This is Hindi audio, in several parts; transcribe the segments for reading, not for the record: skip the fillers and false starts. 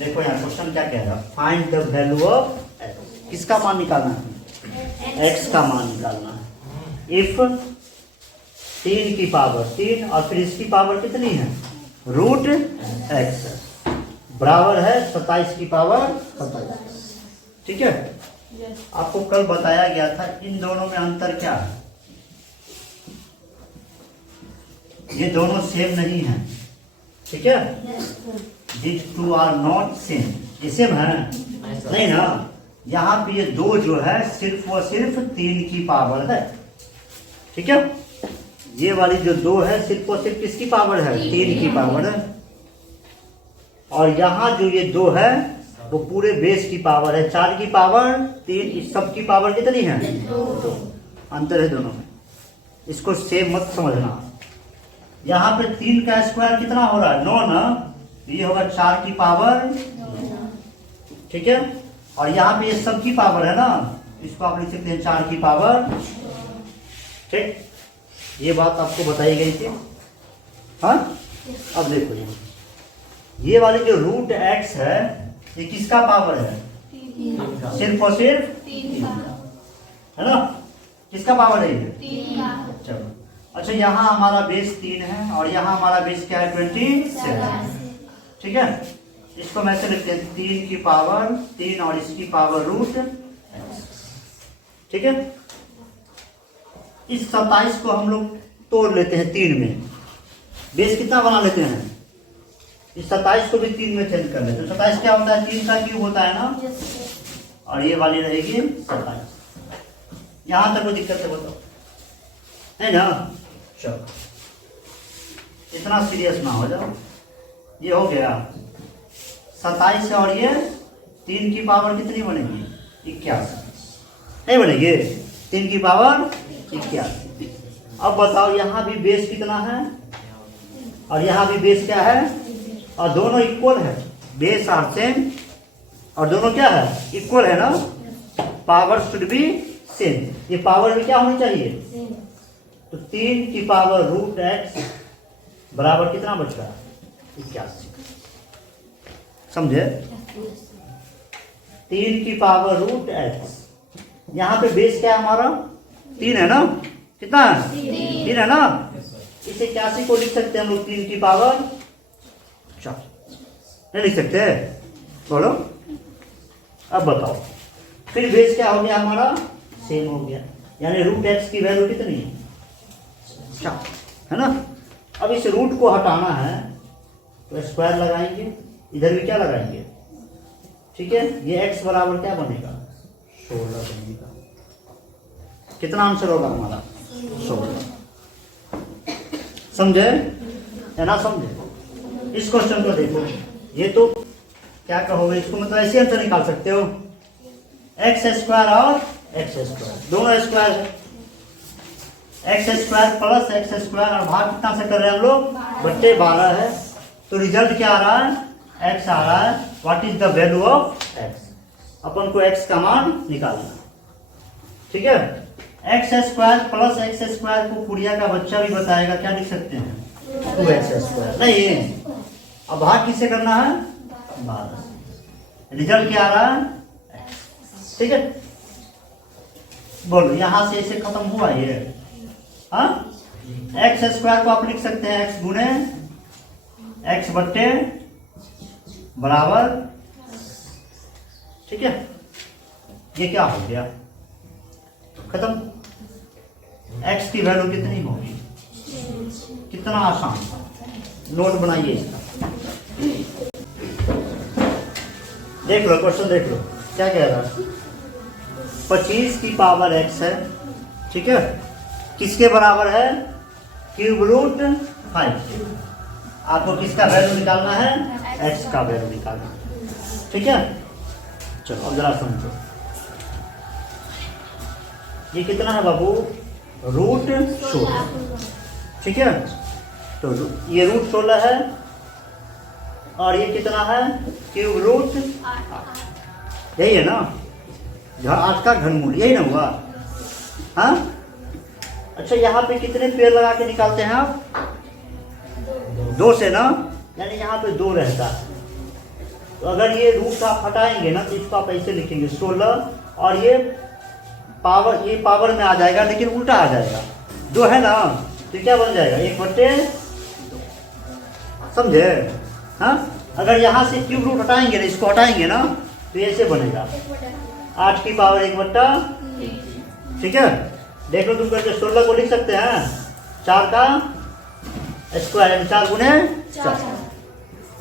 देखो यहाँ क्वेश्चन क्या कह रहा है, find the value of x. किसका मान निकालना है? एक्स का मान निकालना है। इफ 3 की पावर 3 और फिर इसकी पावर कितनी है, रूट एक्स, बराबर है 27 की पावर 27। ठीक है, आपको कल बताया गया था इन दोनों में अंतर क्या है, ये दोनों सेम नहीं है। ठीक है, These two are not same। ये सेम है नहीं ना, यहाँ पे ये दो जो है सिर्फ और सिर्फ 3 की पावर है। ठीक है, ये वाली जो दो है सिर्फ और सिर्फ किसकी पावर है, 3 की पावर है। और यहाँ जो ये दो है वो पूरे बेस की पावर है, 4 की पावर 3, इस सब की पावर कितनी है, अंतर है दोनों में। इसको सेम मत समझना। यहाँ पे 3 का स्क्वायर कितना हो रहा है, 9 ना, ये होगा 4 की पावर। ठीक है, और यहाँ पे ये सब की पावर है ना, इसको आप लिख सकते हैं 4 की पावर। ठीक, ये बात आपको बताई गई थी। हाँ, अब देखो ये वाली जो रूट एक्स है ये किसका पावर है, सिर्फ और सिर्फ है ना, किसका पावर है ये, चलो। अच्छा, यहाँ हमारा बेस 3 है और यहाँ हमारा बेस क्या है, 27। ठीक है, इसको मैं से लिखते हैं 3 की पावर 3 और इसकी पावर रूट। ठीक है, इस 27 को हम लोग तोड़ लेते हैं 3 में, बेस कितना बना लेते हैं, इस 27 को भी 3 में चेंज कर लेते हैं। 27 क्या होता है, 3 का क्यूब होता है ना, और ये वाली रहेगी 27। यहां तक कोई दिक्कत है बताओ, है ना। चलो, इतना सीरियस ना हो जाओ। ये हो गया 27 और ये 3 की पावर कितनी बनेगी, 81 नहीं बनेगी, 3 की पावर 81। अब बताओ यहाँ भी बेस कितना है और यहाँ भी बेस क्या है, और दोनों इक्वल है, बेस आर सेम और दोनों क्या है, इक्वल है ना, पावर शुड बी सेम। ये पावर भी क्या होनी चाहिए, तो 3 की पावर रूट एक्स बराबर कितना बच रहा है, 81। समझे, 3 की पावर रूट एक्स, यहाँ पे बेस क्या है हमारा, 3 है ना, कितना है, 3 है ना, इसे 81 को लिख सकते हैं हम लोग 3 की पावर 4, नहीं लिख सकते, बोलो। अब बताओ, फिर बेस क्या हो गया हमारा, सेम हो गया, यानी रूट एक्स की वैल्यू कितनी है, 4 है ना। अब इस रूट को हटाना है तो स्क्वायर लगाएंगे, इधर भी क्या लगाएंगे। ठीक है, ये x बराबर क्या बनेगा, 16 बनेगा। कितना आंसर होगा हमारा, 16। समझे या ना समझे, इस क्वेश्चन को देखो, ये तो क्या कहोगे इसको, मतलब ऐसे आंसर निकाल सकते हो, एक्स स्क्वायर और एक्स स्क्वायर दोनों स्क्वायर है, x square plus x square, और भाग कितना से कर रहे हैं हम लोग, बट्टे 12 है, तो रिजल्ट क्या आ रहा है, एक्स आ रहा है। What is the value of x, अपन को एक्स का मान निकालना। ठीक है, x square plus x square को कुड़िया का बच्चा भी बताएगा, क्या लिख सकते हैं, 2x स्क्वायर नहीं। अब भाग किससे करना है, 12। रिजल्ट क्या आ रहा है, ठीक है। बोलो, यहां से इसे खत्म हुआ ये, हाँ, एक्स स्क्वायर को आप लिख सकते हैं एक्स गुने एक्स बट्टे बराबर। ठीक है, ये क्या हो गया, खत्म। एक्स की वैल्यू कितनी होगी, कितना आसान था, नोट बनाइए इसका, देख लो क्वेश्चन, देख लो क्या कह रहा है। 25 की पावर x है, ठीक है, किसके बराबर है, क्यूब रूट 5। आपको किसका वैल्यू निकालना है, x का वैल्यू निकालना है। ठीक है, चलो अब जरा समझो, ये कितना है बाबू, रूट 16। ठीक है, तो ये रूट 16 है और ये कितना है, क्यूब रूट 8। यही है ना, 8 का घनमूल, यही ना हुआ, हाँ। अच्छा, यहाँ पे कितने पेड़ लगा के निकालते हैं आप, 2 से ना, यानी यहाँ पे 2 रहता है। तो अगर ये रूट आप हटाएंगे ना तो इसको आप ऐसे लिखेंगे 16 और ये पावर में आ जाएगा लेकिन उल्टा आ जाएगा, 2 है ना, तो क्या बन जाएगा 1/2, समझे? हाँ, अगर यहाँ से क्यूब रूट हटाएंगे ना, इसको हटाएंगे ना तो ऐसे बनेगा 8 की पावर 1/3। ठीक है, देख लो तुम करके 16 को लिख सकते हैं 4 का स्क्वायर यानी 4 गुने 4,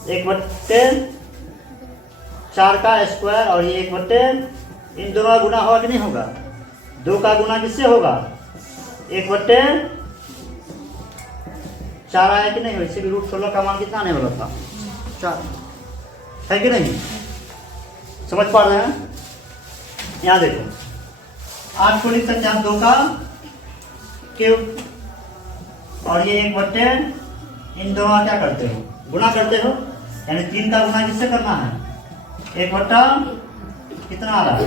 1/4 का स्क्वायर और ये 1/, इन दोनों का गुना होगा कि नहीं होगा? 2 का गुना किससे होगा? 1/4 आया कि नहीं? वैसे भी रूट 16 का मान कितना आने वाला था? 4 है कि नहीं? समझ पा रहे हैं? यहाँ देखो 8 को लिख सकते हैं हम 2 का क्यूब और ये 1/, इन दोनों का क्या करते हो? गुना करते हो, यानी 3 का गुना किससे करना है? 1/, कितना आ रहा है?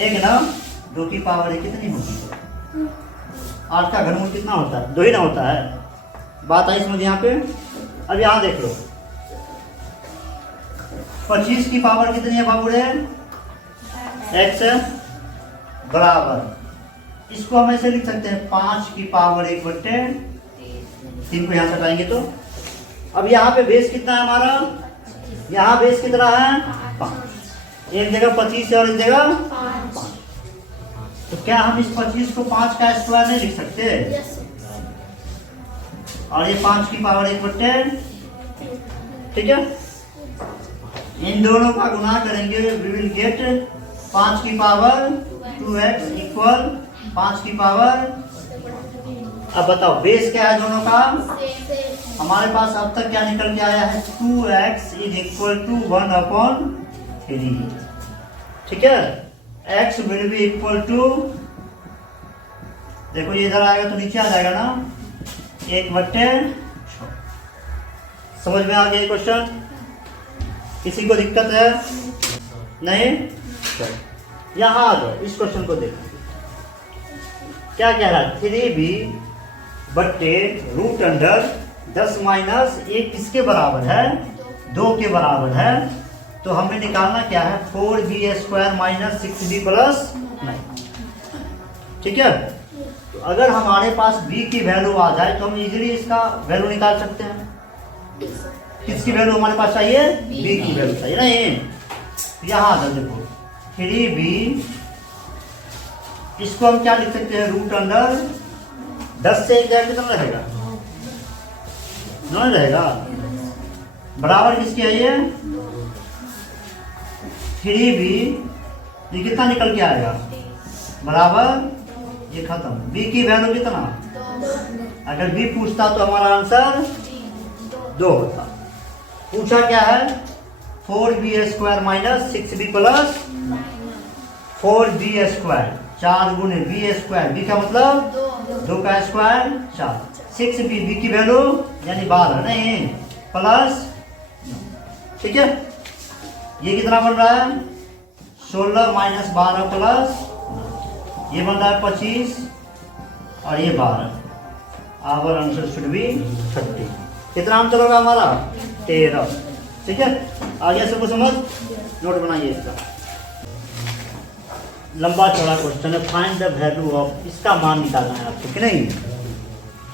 1 ना, 2 की पावर कितनी होती है? 8 का घनमूल कितना होता है? 2 ही ना होता है। बात आई समझ यहाँ पे? अब यहाँ देख लो 25 की पावर कितनी है बाबू रे? x बराबर, इसको हम ऐसे लिख सकते हैं 5 की पावर 1/3 को यहाँ से हटाएंगे तो अब यहाँ पे बेस कितना है हमारा? यहाँ बेस कितना है? 5, एक जगह 25 है और एक जगह 5। तो क्या हम इस 25 को 5 का स्क्वायर नहीं लिख सकते? और ये 5 की पावर 1/3, ठीक है, इन दोनों का गुना करेंगे, वी विल गेट 5 की पावर 2x इक्वल 5 की पावर। अब बताओ बेस क्या है दोनों का? हमारे पास अब तक क्या निकल के आया है? 2x is equal to 1/3। ठीक है, x will be equal to, देखो ये इधर आएगा तो नीचे आ जाएगा ना, 1/6। समझ में आ गया क्वेश्चन? किसी को दिक्कत है? नहीं? यहाँ आ जाओ, इस क्वेश्चन को देखो क्या कह रहा है? 3b/√10 1 किसके बराबर है? 2 के बराबर है। तो हमें निकालना क्या है? 4b² - 6b + 9। ठीक है, तो अगर हमारे पास b की वैल्यू आ जाए तो हम इजीली इसका वैल्यू निकाल सकते हैं। किसकी वैल्यू हमारे पास चाहिए? b की वैल्यू चाहिए ना। ये यहाँ आ जाए, देखो 3b, इसको हम क्या लिख सकते हैं? √10 से 1 जाए कितना रहेगा? 9 रहेगा। बराबर किसकी है ये? 3b, ये कितना निकल के आएगा? बराबर, ये खत्म। b की वैल्यू कितना? अगर b पूछता तो हमारा आंसर 2 होता। पूछा क्या है? 4b² - 6b + 4b², 4 गुने b², b का मतलब 2 का स्क्वायर 4, 6b, b की वैल्यू यानी 12 नहीं प्लस, ठीक है, ये कितना बन रहा है? 16 - 12 प्लस, ये बन रहा है 25 और ये 12। Our answer should be 30। कितना आंसर होगा हमारा? 13। ठीक है, आगे सबको समझ, नोट बनाइए इसका। लंबा चौड़ा क्वेश्चन है, फाइंड द वैल्यू ऑफ, इसका मान निकालना है आपको कि नहीं?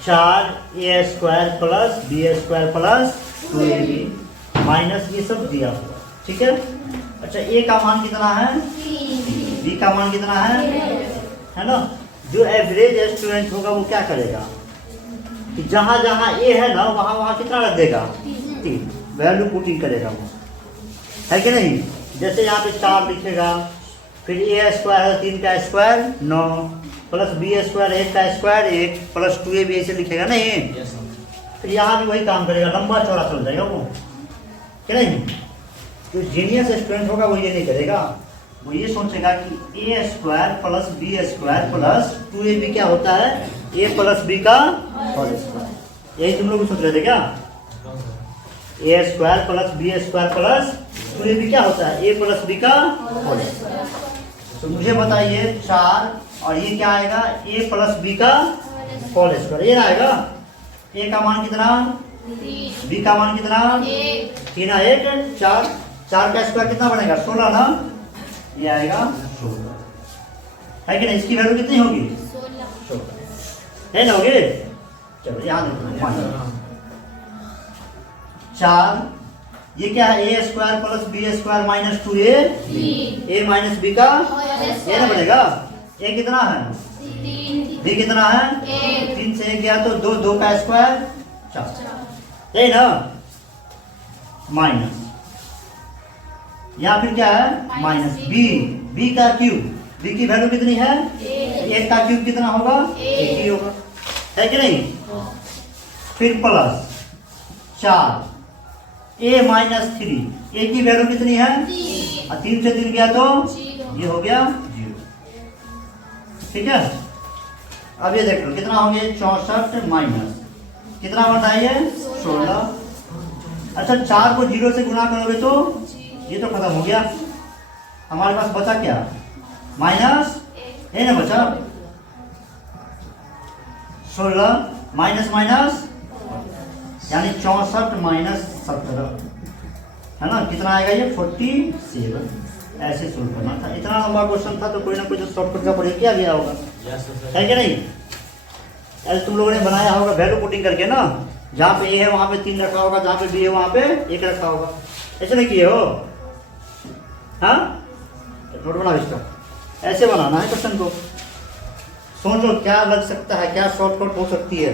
4a² + b² + 2ab माइनस ये सब दिया हुआ, ठीक है। अच्छा, a का मान कितना है? b का मान कितना है ना। जो एवरेज स्टूडेंट होगा वो क्या करेगा कि जहां जहां a है ना वहां वहां कितना रख देगा? 3 वैल्यू पुटिंग करेगा वो, है कि नहीं। जैसे यहाँ पे 4 लिखेगा, फिर a² है 3 का स्क्वायर 9 प्लस b² 1 का स्क्वायर 1 प्लस 2ab ऐसे लिखेगा नहीं। फिर यहाँ भी वही काम करेगा, लंबा चौड़ा चल जाएगा वो, कि नहीं। जो जीनियस स्टूडेंट होगा वो ये नहीं करेगा, वो ये सोचेगा कि a² + b² + 2ab क्या होता है? a + b का होल स्क्वायर। यही तुम लोग सोच रहे थे क्या? a² + b² + 2ab क्या होता है? a + b का होल स्क्वायर। तो मुझे बताइए 4 और ये क्या आएगा? a + b का होल स्क्वायर, ये आएगा। a का मान कितना? b का मान कितना? 3 1 4, 4 का स्क्वायर कितना बनेगा 16 ना, ये आएगा 16 है कि नहीं। इसकी वैल्यू कितनी होगी 16 है ना, होगी। चलो यहाँ देखो 4, ये क्या है A square plus B square minus 2a, A minus B का ये ना बनेगा। ए कितना है 3, बी कितना है 3 से 1 गया तो 2, 2 का स्क्वायर 4 है ना, माइनस यहाँ फिर क्या है माइनस बी, बी का क्यूब, बी की वैल्यू कितनी है 1 का क्यूब कितना होगा 1 ही होगा, है कि नहीं। फिर प्लस 4 a माइनस 3, ए की वैल्यू कितनी है 3 से 3 गया तो ये हो गया 0, ठीक है। अब ये देख लो कितना हो गया 64 माइनस कितना बनता है ये 16। अच्छा 4 को 0 से गुना करोगे तो ये तो खत्म हो गया, हमारे पास बचा क्या माइनस ए ना बचा 16 माइनस माइनस यानी 64 माइनस 17 है ना, कितना आएगा ये 47। ऐसे सोल्व करना था, इतना लंबा क्वेश्चन था तो कोई ना कोई शॉर्टकट का प्रयोग किया गया होगा, है कि नहीं। ऐसे तुम लोगों ने बनाया होगा वैल्यू पुटिंग करके ना, जहाँ पे ए है वहाँ पे 3 रखा होगा, जहाँ पे बी है वहाँ पे 1 रखा होगा, ऐसे नहीं किए हो। हाँ नोट बना इसका, ऐसे बनाना है क्वेश्चन को। सोचो क्या लग सकता है, क्या शॉर्टकट हो सकती है।